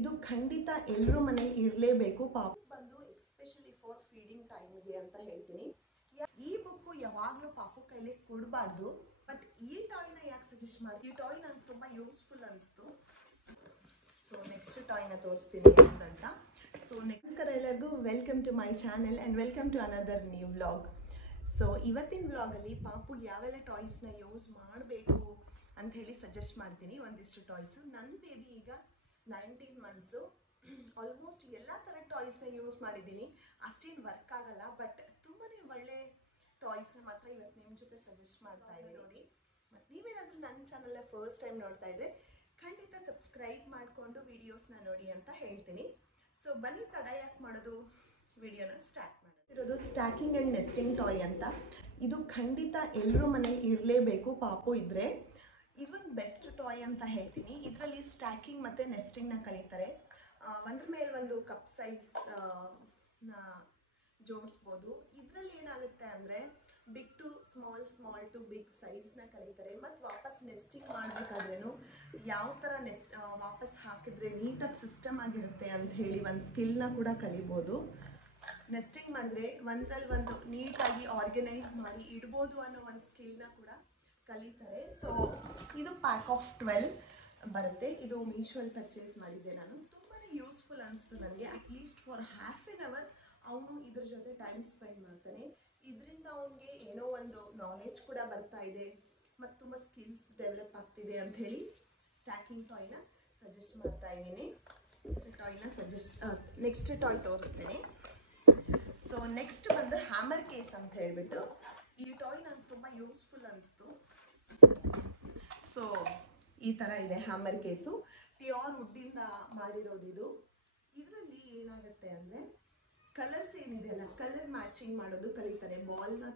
ಇದು ಖಂಡಿತ ಎಲ್ಲರೂ ಮನೆಯಲ್ಲಿ ಇರಲೇಬೇಕು. ಪಾಪು ಬಂದು ಎಸ್ಪೆಷಲಿ ಫಾರ್ ಫೀಡಿಂಗ್ ಟೈಮ್ಗೆ ಅಂತ ಹೇಳ್ತೀನಿ. ಈ ಬುಕ್ ಯಾವಾಗಲೂ ಪಾಪು ಕೈಲಿ ಕೊಡಬಾರ್ದು. ಬಟ್ ಈ ಟಾಯ್ನ ಯಾಕೆ ಸಜೆಸ್ಟ್ ಮಾಡಿ, ಈ ಟಾಯ್ ನಂಗೆ ತುಂಬ ಯೂಸ್ಫುಲ್ ಅನಿಸ್ತು. ಸೊ ನೆಕ್ಸ್ಟ್ ಟಾಯ್ನ ತೋರಿಸ್ತೀನಿ ಅಂತ. ಸೊ ನಮಸ್ಕಾರ ಎಲ್ಲರಿಗೂ, welcome to my channel and welcome to another new vlog. So ಇವತ್ತಿನ ವ್ಲಾಗಲ್ಲಿ ಪಾಪು ಯಾವೆಲ್ಲ ಟಾಯ್ಸ್ನ ಯೂಸ್ ಮಾಡಬೇಕು ಅಂತ ಹೇಳಿ ಸಜೆಸ್ಟ್ ಮಾಡ್ತೀನಿ. ಒಂದಿಷ್ಟು ಟಾಯ್ಸು. ನನ್ನ ಬೇಬಿ ಈಗ 19 ಮಂತ್ಸು. ಆಲ್ಮೋಸ್ಟ್ ಎಲ್ಲ ಥರ ಟಾಯ್ಸ್ನ ಯೂಸ್ ಮಾಡಿದ್ದೀನಿ, ಅಷ್ಟೇನು ವರ್ಕ್ ಆಗಲ್ಲ. ಬಟ್ ತುಂಬಾ ಒಳ್ಳೆ ಟಾಯ್ಸ್ನ ಮಾತ್ರ ಇವತ್ತು ನಿಮ್ಮ ಜೊತೆ ಸಜೆಸ್ಟ್ ಮಾಡ್ತಾ ಇದ್ದೀನಿ ನೋಡಿ. ಮತ್ತು ನೀವೇನಾದರೂ ನನ್ನ ಚಾನಲ್ನ ಫಸ್ಟ್ ಟೈಮ್ ನೋಡ್ತಾ ಇದ್ದರೆ ಖಂಡಿತ ಸಬ್ಸ್ಕ್ರೈಬ್ ಮಾಡಿಕೊಂಡು ವಿಡಿಯೋಸ್ನ ನೋಡಿ ಅಂತ ಹೇಳ್ತೀನಿ. ಸೊ ಬನ್ನಿ, ತಡ ಯಾಕೆ ಮಾಡೋದು, ವಿಡಿಯೋನ ಸ್ಟಾರ್ಟ್ ಮಾಡಿರೋದು. ಸ್ಟ್ಯಾಕಿಂಗ್ ಆ್ಯಂಡ್ ನೆಸ್ಟಿಂಗ್ ಟಾಯ್ ಅಂತ. ಇದು ಖಂಡಿತ ಎಲ್ಲರೂ ಮನೇಲಿ ಇರಲೇಬೇಕು ಪಾಪು ಇದ್ದರೆ. ಇದೊಂದು ಬೆಸ್ಟ್ ಟಾಯ್ ಅಂತ ಹೇಳ್ತೀನಿ. ಇದರಲ್ಲಿ ಸ್ಟ್ಯಾಕಿಂಗ್ ಮತ್ತು ನೆಸ್ಟಿಂಗ್ನ ಕಲಿತಾರೆ. ಒಂದ್ರ ಮೇಲೆ ಒಂದು ಕಪ್ ಸೈಜ್ ಜೋಡಿಸ್ಬೋದು. ಇದರಲ್ಲಿ ಏನಾಗುತ್ತೆ ಅಂದರೆ big to small, small to big ಸೈಜ್ನ ಕಲಿತಾರೆ. ಮತ್ತು ವಾಪಸ್ ನೆಸ್ಟಿಂಗ್ ಮಾಡಬೇಕಾದ್ರೂ ಯಾವ ಥರ ವಾಪಸ್ ಹಾಕಿದ್ರೆ ನೀಟಾಗಿ ಸಿಸ್ಟಮ್ ಆಗಿರುತ್ತೆ ಅಂತ ಹೇಳಿ ಒಂದು ಸ್ಕಿಲ್ನ ಕೂಡ ಕಲಿಬೋದು. ನೆಸ್ಟಿಂಗ್ ಮಾಡಿದ್ರೆ ಒಂದರಲ್ಲಿ ಒಂದು ನೀಟಾಗಿ ಆರ್ಗನೈಸ್ ಮಾಡಿ ಇಡ್ಬೋದು ಅನ್ನೋ ಒಂದು ಸ್ಕಿಲ್ನ ಕೂಡ ಕಲಿತಾರೆ. ಸೊ ಇದು ಪ್ಯಾಕ್ ಆಫ್ 12 ಬರುತ್ತೆ. ಇದು ಮೀಶೋಲ್ಲಿ ಪರ್ಚೇಸ್ ಮಾಡಿದ್ದೆ ನಾನು. ತುಂಬಾ ಯೂಸ್ಫುಲ್ ಅನಿಸ್ತು ನನಗೆ. At least for half an hour ಅವನು ಇದ್ರ ಜೊತೆ ಟೈಮ್ ಸ್ಪೆಂಡ್ ಮಾಡ್ತಾನೆ. ಇದರಿಂದ ಅವನಿಗೆ ಏನೋ ಒಂದು ನಾಲೆಜ್ ಕೂಡ ಬರ್ತಾ ಇದೆ ಮತ್ತು ತುಂಬ ಸ್ಕಿಲ್ಸ್ ಡೆವಲಪ್ ಆಗ್ತಿದೆ ಅಂಥೇಳಿ ಸ್ಟ್ಯಾಕಿಂಗ್ ಟಾಯ್ನ ಸಜೆಸ್ಟ್ ಮಾಡ್ತಾ ಇದ್ದೀನಿ. ನೆಕ್ಸ್ಟ್ ಟಾಯ್ ತೋರಿಸ್ತೀನಿ. ಸೊ ನೆಕ್ಸ್ಟ್ ಬಂದು ಹ್ಯಾಮರ್ ಕೇಸ್ ಅಂತ ಹೇಳ್ಬಿಟ್ಟು, ಈ ಟಾಯ್ ನಂಗೆ ತುಂಬ ಯೂಸ್ಫುಲ್ ಅನಿಸ್ತು. ಸೊ ಈ ಥರ ಇದೆ ಹ್ಯಾಮರ್ ಕೇಸು. ಪ್ಯೂರ್ ವುಡ್ಡಿಂದ ಮಾಡಿರೋದಿದು. ಇದರಲ್ಲಿ ಏನಾಗುತ್ತೆ ಅಂದರೆ ಕಲರ್ಸ್ ಏನಿದೆಯಲ್ಲ, ಕಲರ್ ಮ್ಯಾಚಿಂಗ್ ಮಾಡೋದು ಕಲಿತಾರೆ. ಬಾಲ್ನ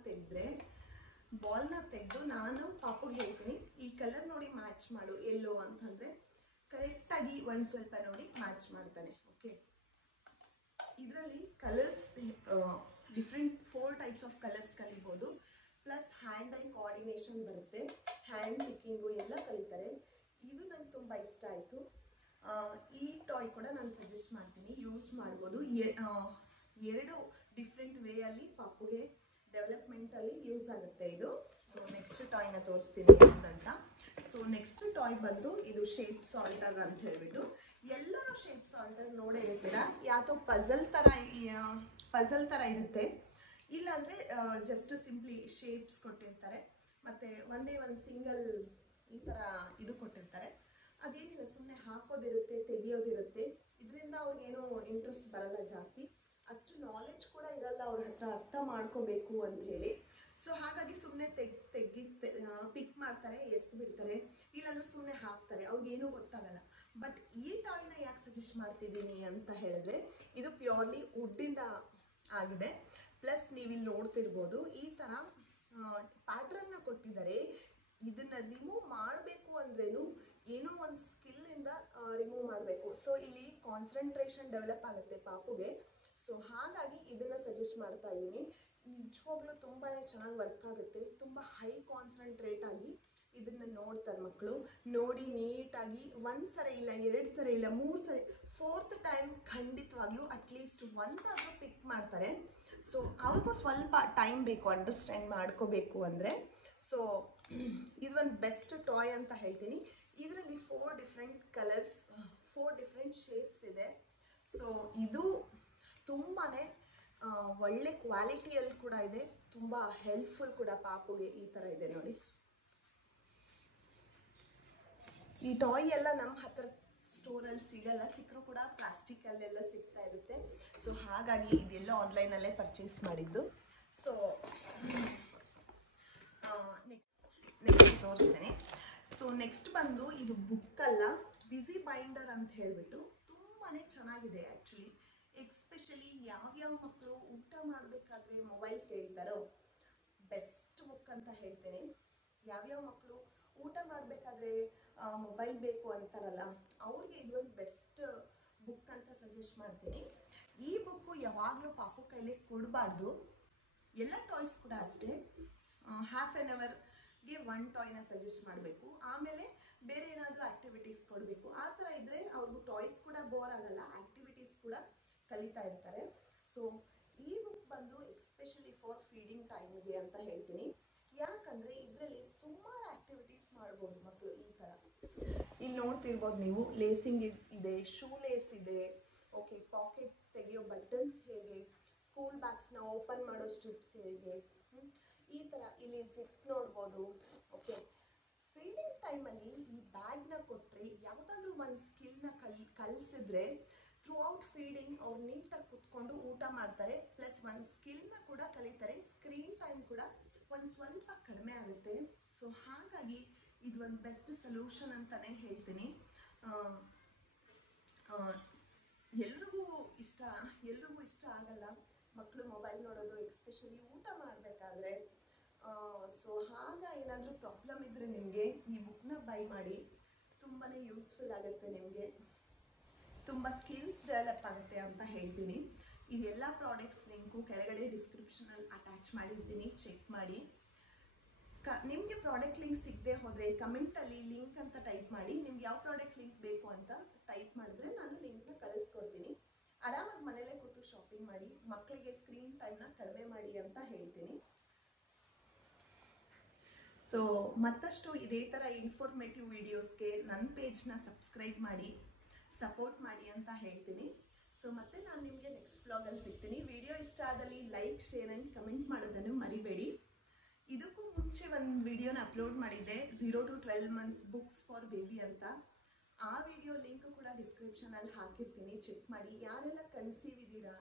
ತೆಗೆದು ನಾನು ಪಾಪುಗೆ ಹೇಳ್ತೀನಿ, ಈ ಕಲರ್ ನೋಡಿ ಮ್ಯಾಚ್ ಮಾಡು ಎಲ್ಲೋ ಅಂತಂದರೆ ಕರೆಕ್ಟಾಗಿ ಒಂದು ಸ್ವಲ್ಪ ನೋಡಿ ಮ್ಯಾಚ್ ಮಾಡ್ತಾನೆ. ಓಕೆ, ಇದರಲ್ಲಿ colours different 4 types of colours ಕಲಿಬೋದು. ಪ್ಲಸ್ ಹ್ಯಾಂಡ್ ಐ ಕೋಆರ್ಡಿನೇಷನ್ ಬರುತ್ತೆ, ಹ್ಯಾಂಡ್ ಪಿಕ್ಕಿಂಗು ಎಲ್ಲ ಕಲಿತಾರೆ. ಇದು ನಂಗೆ ತುಂಬ ಇಷ್ಟ ಆಯಿತು. ಈ ಟಾಯ್ ಕೂಡ ನಾನು ಸಜೆಸ್ಟ್ ಮಾಡ್ತೀನಿ, ಯೂಸ್ ಮಾಡ್ಬೋದು. 2 ಡಿಫ್ರೆಂಟ್ ವೇಯಲ್ಲಿ ಪಾಪುಗೆ ಡೆವಲಪ್ಮೆಂಟಲ್ಲಿ ಯೂಸ್ ಆಗುತ್ತೆ ಇದು. ಸೊ ನೆಕ್ಸ್ಟ್ ಟಾಯ್ನ ತೋರಿಸ್ತೀನಿ ಅಂತ. ಸೊ ನೆಕ್ಸ್ಟ್ ಟಾಯ್ ಬಂದು ಇದು ಶೇಪ್ ಸಾಲ್ಟರ್ ಅಂತ ಹೇಳ್ಬಿಟ್ಟು. ಎಲ್ಲರೂ ಶೇಪ್ ಸಾಲ್ಟರ್ ನೋಡೇ ಇರ್ತೀರ. ಯಾತೋ ಪಜಲ್ ಥರ ಇರುತ್ತೆ, ಇಲ್ಲಾಂದರೆ ಜಸ್ಟ್ ಸಿಂಪ್ಲಿ ಶೇಪ್ಸ್ ಕೊಟ್ಟಿರ್ತಾರೆ. ಮತ್ತು ಒಂದೇ ಒಂದು ಸಿಂಗಲ್ ಈ ಥರ ಇದು ಕೊಟ್ಟಿರ್ತಾರೆ. ಅದೇನಿಲ್ಲ, ಸುಮ್ಮನೆ ಹಾಕೋದಿರುತ್ತೆ, ತೆಗಿಯೋದಿರುತ್ತೆ. ಇದರಿಂದ ಅವ್ರಿಗೇನೋ ಇಂಟ್ರೆಸ್ಟ್ ಬರಲ್ಲ ಜಾಸ್ತಿ, ಅಷ್ಟು ನಾಲೆಜ್ ಕೂಡ ಇರಲ್ಲ ಅವ್ರ ಹತ್ರ ಅರ್ಥ ಮಾಡ್ಕೋಬೇಕು ಅಂತ ಹೇಳಿ. ಸೊ ಹಾಗಾಗಿ ಸುಮ್ಮನೆ ಪಿಕ್ ಮಾಡ್ತಾರೆ, ಎಸ್ದು ಬಿಡ್ತಾರೆ, ಇಲ್ಲಾಂದ್ರೆ ಸುಮ್ಮನೆ ಹಾಕ್ತಾರೆ, ಅವ್ರಿಗೇನೂ ಗೊತ್ತಾಗಲ್ಲ. ಬಟ್ ಈ ಟಾಯ್ನ ಯಾಕೆ ಸಜೆಸ್ಟ್ ಮಾಡ್ತಿದ್ದೀನಿ ಅಂತ ಹೇಳಿದ್ರೆ, ಇದು ಪ್ಯೂರ್ಲಿ ವುಡ್ಡಿಂದ ಆಗಿದೆ. ಪ್ಲಸ್ ನೀವಿಲ್ಲಿ ನೋಡ್ತಿರ್ಬೋದು, ಈ ಥರ ಪ್ಯಾಟ್ರನ್ನ ಕೊಟ್ಟಿದ್ದಾರೆ. ಇದನ್ನು ರಿಮೂವ್ ಮಾಡಬೇಕು ಅಂದ್ರೇನು ಏನೋ ಒಂದು ಸ್ಕಿಲ್ಲಿಂದ ರಿಮೂವ್ ಮಾಡಬೇಕು. ಸೊ ಇಲ್ಲಿ ಕಾನ್ಸಂಟ್ರೇಷನ್ ಡೆವಲಪ್ ಆಗುತ್ತೆ ಪಾಪುಗೆ. ಸೊ ಹಾಗಾಗಿ ಇದನ್ನು ಸಜೆಸ್ಟ್ ಮಾಡ್ತಾ ಇದ್ದೀನಿ. ನಿಜವಾಗ್ಲೂ ತುಂಬಾ ಚೆನ್ನಾಗಿ ವರ್ಕ್ ಆಗುತ್ತೆ. ತುಂಬ ಹೈ ಕಾನ್ಸಂಟ್ರೇಟ್ ಆಗಿ ಇದನ್ನು ನೋಡ್ತಾರೆ ಮಕ್ಕಳು. ನೋಡಿ ನೀಟಾಗಿ 1 ಸರಿ ಇಲ್ಲ, 2 ಸರಿ ಇಲ್ಲ, 3 ಸರಿ, 4th ಟೈಮ್ ಖಂಡಿತವಾಗ್ಲೂ ಅಟ್ಲೀಸ್ಟ್ ಒಂದಾದರೂ ಪಿಕ್ ಮಾಡ್ತಾರೆ. ಸೊ ಅವ್ರಿಗೂ ಸ್ವಲ್ಪ ಟೈಮ್ ಬೇಕು ಅಂಡರ್ಸ್ಟ್ಯಾಂಡ್ ಮಾಡ್ಕೋಬೇಕು ಅಂದರೆ. ಸೊ ಇದೊಂದು ಬೆಸ್ಟ್ ಟಾಯ್ ಅಂತ ಹೇಳ್ತೀನಿ. ಇದರಲ್ಲಿ 4 ಡಿಫ್ರೆಂಟ್ ಕಲರ್ಸ್, 4 ಡಿಫ್ರೆಂಟ್ ಶೇಪ್ಸ್ ಇದೆ. ಸೊ ಇದು ತುಂಬಾ ಒಳ್ಳೆ ಕ್ವಾಲಿಟಿಯಲ್ಲಿ ಕೂಡ ಇದೆ, ತುಂಬ ಹೆಲ್ಪ್ಫುಲ್ ಕೂಡ ಪಾಪುಗೆ. ಈ ಥರ ಇದೆ ನೋಡಿ. ಈ ಟಾಯ್ ಎಲ್ಲ ನಮ್ಮ ಹತ್ರ ಸ್ಟೋರಲ್ಲಿ ಸಿಗಲ್ಲ, ಸಿಕ್ಕರೂ ಕೂಡ ಪ್ಲಾಸ್ಟಿಕಲ್ಲೆಲ್ಲ ಸಿಗ್ತಾ ಇರುತ್ತೆ. ಸೊ ಹಾಗಾಗಿ ಇದೆಲ್ಲ ಆನ್ಲೈನಲ್ಲೇ ಪರ್ಚೇಸ್ ಮಾಡಿದ್ದು. ಸೊ ನೆಕ್ಸ್ಟ್ ತೋರಿಸ್ತೇನೆ. ಸೊ ನೆಕ್ಸ್ಟ್ ಬಂದು ಇದು ಬುಕ್ಕಲ್ಲ, ಬಿಸಿ ಬೈಂಡರ್ ಅಂತ ಹೇಳಿಬಿಟ್ಟು ತುಂಬಾ ಚೆನ್ನಾಗಿದೆ ಆ್ಯಕ್ಚುಲಿ. ಎಸ್ಪೆಷಲಿ ಯಾವ್ಯಾವ ಮಕ್ಕಳು ಊಟ ಮಾಡಬೇಕಾದ್ರೆ ಮೊಬೈಲ್ ಕೇಳ್ತಾರೋ ಬೆಸ್ಟ್ ಬುಕ್ ಅಂತ ಹೇಳ್ತೇನೆ. ಯಾವ್ಯಾವ ಮಕ್ಕಳು ಊಟ ಮಾಡಬೇಕಾದ್ರೆ ಮೊಬೈಲ್ ಬೇಕು ಅಂತಾರಲ್ಲ, ಅವ್ರಿಗೆ ಇದೊಂದು ಬೆಸ್ಟ್ ಬುಕ್ ಅಂತ ಸಜೆಸ್ಟ್ ಮಾಡ್ತೀನಿ. ಈ ಬುಕ್ಕು ಯಾವಾಗಲೂ ಪಾಪು ಕೈಲಿ ಕೊಡಬಾರ್ದು. ಎಲ್ಲ ಟಾಯ್ಸ್ ಕೂಡ ಅಷ್ಟೇ, ಹಾಫ್ ಆನ್ ಅವರ್ಗೆ 1 ಟಾಯ್ನ ಸಜೆಸ್ಟ್ ಮಾಡಬೇಕು. ಆಮೇಲೆ ಬೇರೆ ಏನಾದರೂ ಆಕ್ಟಿವಿಟೀಸ್ ಕೊಡಬೇಕು. ಆ ಥರ ಇದ್ದರೆ ಅವ್ರಿಗೂ ಟಾಯ್ಸ್ ಕೂಡ ಬೋರ್ ಕೂಡ ಕಲಿತಾ ಇರ್ತಾರೆ. ಸೊ ಈ ಬುಕ್ ಬಂದು ಎಕ್ಸ್ಪೆಷಲಿ ಫಾರ್ ಫೀಡಿಂಗ್ ಟೈಮ್ಗೆ ಅಂತ ಹೇಳ್ತೀನಿ. ಯಾಕಂದ್ರೆ ಇದರಲ್ಲಿ ಸುಮಾರು ಆಕ್ಟಿವಿಟೀಸ್ ಮಾಡ್ಬೋದು ಮಕ್ಕಳು. ಈ ತರ ಇಲ್ಲಿ ನೋಡ್ತಿರ್ಬೋದು ನೀವು, ಲೇಸಿಂಗ್ ಇದೆ, ಶೂ ಲೇಸ್ ಇದೆ, ಓಕೆ, ಪಾಕೆಟ್ ತೆಗೆಯೋ ಬಟನ್ಸ್ ಹೇಗೆ, ಸ್ಕೂಲ್ ಬ್ಯಾಗ್ಸ್ನ ಓಪನ್ ಮಾಡೋ ಸ್ಟ್ರಿಪ್ಸ್ ಹೇಗೆ, ಈ ತರ ಇಲ್ಲಿ ಜಿಪ್ ನೋಡ್ಬೋದು. ಓಕೆ, ಫೀಡಿಂಗ್ ಟೈಮಲ್ಲಿ ಈ ಬ್ಯಾಗ್ನ ಕೊಟ್ಟರೆ ಯಾವುದಾದ್ರೂ ಒಂದು ಸ್ಕಿಲ್ನ ಕಲಿಸಿದ್ರೆ ಥ್ರೂ ಔಟ್ ಫೀಡಿಂಗ್ ಅವ್ರು ನೀಟಾಗಿ ಕುತ್ಕೊಂಡು ಊಟ ಮಾಡ್ತಾರೆ, ಪ್ಲಸ್ ಒಂದು ಸ್ಕಿಲ್ನ ಕೂಡ ಕಲಿತಾರೆ, ಸ್ಕ್ರೀನ್ ಟೈಮ್ ಕೂಡ ಒಂದು ಸ್ವಲ್ಪ ಕಡಿಮೆ ಆಗುತ್ತೆ. ಸೊ ಹಾಗಾಗಿ ಇದು ಒಂದು ಬೆಸ್ಟ್ ಸೊಲ್ಯೂಷನ್ ಅಂತಾನೆ ಹೇಳ್ತೀನಿ. ಎಲ್ರಿಗೂ ಇಷ್ಟ ಆಗಲ್ಲ ಮಕ್ಕಳು ಮೊಬೈಲ್ ನೋಡೋದು, ಎಕ್ಸ್ಪೆಷಲಿ ಊಟ ಮಾಡಬೇಕಾದ್ರೆ. ಸೊ ಆಗ ಏನಾದರೂ ಪ್ರಾಬ್ಲಮ್ ಇದ್ದರೆ ನಿಮಗೆ ಈ ಬುಕ್ನ ಬೈ ಮಾಡಿ, ತುಂಬಾ ಯೂಸ್ಫುಲ್ ಆಗುತ್ತೆ, ನಿಮಗೆ ತುಂಬ ಸ್ಕಿಲ್ಸ್ ಡೆವಲಪ್ ಆಗುತ್ತೆ ಅಂತ ಹೇಳ್ತೀನಿ. ಇದೆಲ್ಲ ಪ್ರಾಡಕ್ಟ್ಸ್ ಲಿಂಕು ಕೆಳಗಡೆ ಡಿಸ್ಕ್ರಿಪ್ಷನಲ್ಲಿ ಅಟ್ಯಾಚ್ ಮಾಡಿರ್ತೀನಿ, ಚೆಕ್ ಮಾಡಿ. ನಿಮಗೆ ಪ್ರಾಡಕ್ಟ್ ಲಿಂಕ್ ಸಿಗದೆ ಹೋದರೆ ಕಮೆಂಟಲ್ಲಿ ಲಿಂಕ್ ಅಂತ ಟೈಪ್ ಮಾಡಿ, ನಿಮ್ಗೆ ಯಾವ ಪ್ರಾಡಕ್ಟ್ ಲಿಂಕ್ ಬೇಕು ಅಂತ ಟೈಪ್ ಮಾಡಿದ್ರೆ ನಾನು ಲಿಂಕ್ನ ಕಳಿಸ್ಕೊಡ್ತೀನಿ. ಆರಾಮಾಗಿ ಮನೇಲೇ ಕೂತು ಶಾಪಿಂಗ್ ಮಾಡಿ, ಮಕ್ಕಳಿಗೆ ಸ್ಕ್ರೀನ್ ಟೈಮ್ನ ಕಡಿಮೆ ಮಾಡಿ ಅಂತ ಹೇಳ್ತೀನಿ. ಸೊ ಮತ್ತಷ್ಟು ಇದೇ ಥರ ಇನ್ಫಾರ್ಮೇಟಿವ್ ವಿಡಿಯೋಸ್ಗೆ ನನ್ನ ಪೇಜ್ನ ಸಬ್ಸ್ಕ್ರೈಬ್ ಮಾಡಿ, ಸಪೋರ್ಟ್ ಮಾಡಿ ಅಂತ ಹೇಳ್ತೀನಿ. ಸೊ ಮತ್ತೆ ನಾನು ನಿಮಗೆ ನೆಕ್ಸ್ಟ್ ಬ್ಲಾಗಲ್ಲಿ ಸಿಗ್ತೀನಿ. ವಿಡಿಯೋ ಇಷ್ಟ ಆದಲ್ಲಿ ಲೈಕ್, ಶೇರ್ ಆ್ಯಂಡ್ ಕಮೆಂಟ್ ಮಾಡೋದನ್ನು ಮರಿಬೇಡಿ. ಇದಕ್ಕೂ ಮುಂಚೆ ಒಂದು ವಿಡಿಯೋನ ಅಪ್ಲೋಡ್ ಮಾಡಿದ್ದೆ, 0 to 12 months books for baby ಅಂತ. ಆ ವಿಡಿಯೋ ಲಿಂಕ್ ಕೂಡ ಡಿಸ್ಕ್ರಿಪ್ಷನಲ್ಲಿ ಹಾಕಿರ್ತೀನಿ, ಚೆಕ್ ಮಾಡಿ. ಯಾರೆಲ್ಲ ಕನ್ಸೀವ್ ಇದ್ದೀರಾ,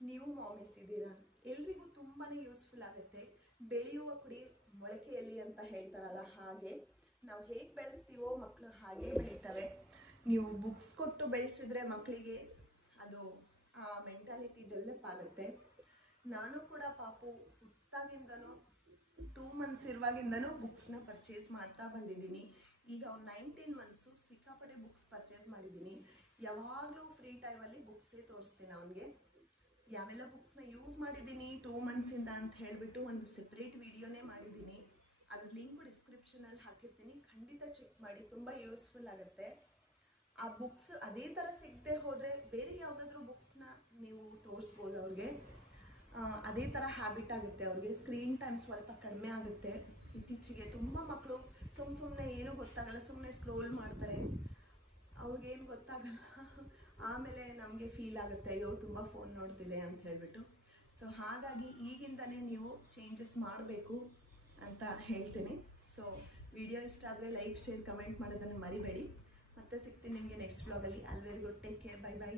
ನ್ಯೂ ಮಾಮಿಸ್ ಇದ್ದೀರಾ, ಎಲ್ರಿಗೂ ತುಂಬಾ ಯೂಸ್ಫುಲ್ ಆಗುತ್ತೆ. ಬೆಳೆಯುವ ಕುಡಿ ಮೊಳಕೆಯಲ್ಲಿ ಅಂತ ಹೇಳ್ತಾರಲ್ಲ, ಹಾಗೆ ನಾವು ಹೇಗೆ ಬೆಳೆಸ್ತೀವೋ ಮಕ್ಕಳು ಹಾಗೇ ಬೆಳೀತವೆ. ನೀವು ಬುಕ್ಸ್ ಕೊಟ್ಟು ಬೆಳೆಸಿದ್ರೆ ಮಕ್ಕಳಿಗೆ ಅದು ಆ ಮೆಂಟಾಲಿಟಿ ಡೆವಲಪ್ ಆಗುತ್ತೆ. ನಾನು ಕೂಡ ಪಾಪು ಹುಟ್ಟಾಗಿಂದನೂ 2 months ಇರುವಾಗಿಂದನೂ ಬುಕ್ಸ್ನ ಪರ್ಚೇಸ್ ಮಾಡ್ತಾ ಬಂದಿದ್ದೀನಿ. ಈಗ 19 months ಸಿಕ್ಕಾಪಟ್ಟೆ ಬುಕ್ಸ್ ಪರ್ಚೇಸ್ ಮಾಡಿದ್ದೀನಿ. ಯಾವಾಗಲೂ ಫ್ರೀ ಟೈಮಲ್ಲಿ ಬುಕ್ಸೇ ತೋರಿಸ್ತೀನಿ ಅವನಿಗೆ. ಯಾವೆಲ್ಲ ಬುಕ್ಸ್ನ ಯೂಸ್ ಮಾಡಿದ್ದೀನಿ 2 months ಅಂತ ಹೇಳಿಬಿಟ್ಟು ಒಂದು ಸೆಪ್ರೇಟ್ ವಿಡಿಯೋನೇ ಮಾಡಿದ್ದೀನಿ. ಅದ್ರ ಲಿಂಕ್ ಡಿಸ್ಕ್ರಿಪ್ಷನಲ್ಲಿ ಹಾಕಿರ್ತೀನಿ, ಖಂಡಿತ ಚೆಕ್ ಮಾಡಿ, ತುಂಬ ಯೂಸ್ಫುಲ್ ಆಗುತ್ತೆ. ಆ ಬುಕ್ಸ್ ಅದೇ ಥರ ಸಿಗದೆ ಹೋದರೆ ಬೇರೆ ಯಾವುದಾದ್ರೂ ಬುಕ್ಸ್ನ ನೀವು ತೋರಿಸ್ಬೋದು ಅವ್ರಿಗೆ. ಅದೇ ಥರ ಹ್ಯಾಬಿಟ್ ಆಗುತ್ತೆ ಅವ್ರಿಗೆ. ಸ್ಕ್ರೀನ್ ಟೈಮ್ ಸ್ವಲ್ಪ ಕಡಿಮೆ ಆಗುತ್ತೆ. ಇತ್ತೀಚೆಗೆ ತುಂಬ ಮಕ್ಕಳು ಸುಮ್ಮನೆ ಏನೂ ಗೊತ್ತಾಗಲ್ಲ, ಸುಮ್ಮನೆ ಸ್ಕ್ರೋಲ್ ಮಾಡ್ತಾರೆ, ಅವ್ರಿಗೇನು ಗೊತ್ತಾಗಲ್ಲ. ಆಮೇಲೆ ನಮಗೆ ಫೀಲ್ ಆಗುತ್ತೆ, ಅಯ್ಯೋ ತುಂಬ ಫೋನ್ ನೋಡ್ತಿದೆ ಅಂತ ಹೇಳ್ಬಿಟ್ಟು. ಸೊ ಹಾಗಾಗಿ ಈಗಿಂದನೇ ನೀವು ಚೇಂಜಸ್ ಮಾಡಬೇಕು ಅಂತ ಹೇಳ್ತೀನಿ. ಸೊ ವಿಡಿಯೋ ಇಷ್ಟ ಆದರೆ ಲೈಕ್, ಶೇರ್, ಕಮೆಂಟ್ ಮಾಡೋದನ್ನು ಮರಿಬೇಡಿ. ಮತ್ತೆ ಸಿಗ್ತೀನಿ ನಿಮಗೆ ನೆಕ್ಸ್ಟ್ ಬ್ಲಾಗಲ್ಲಿ. ಅಲ್ವೇರ್ಗೂ ಟೇಕ್ ಕೇರ್, ಬೈ ಬೈ.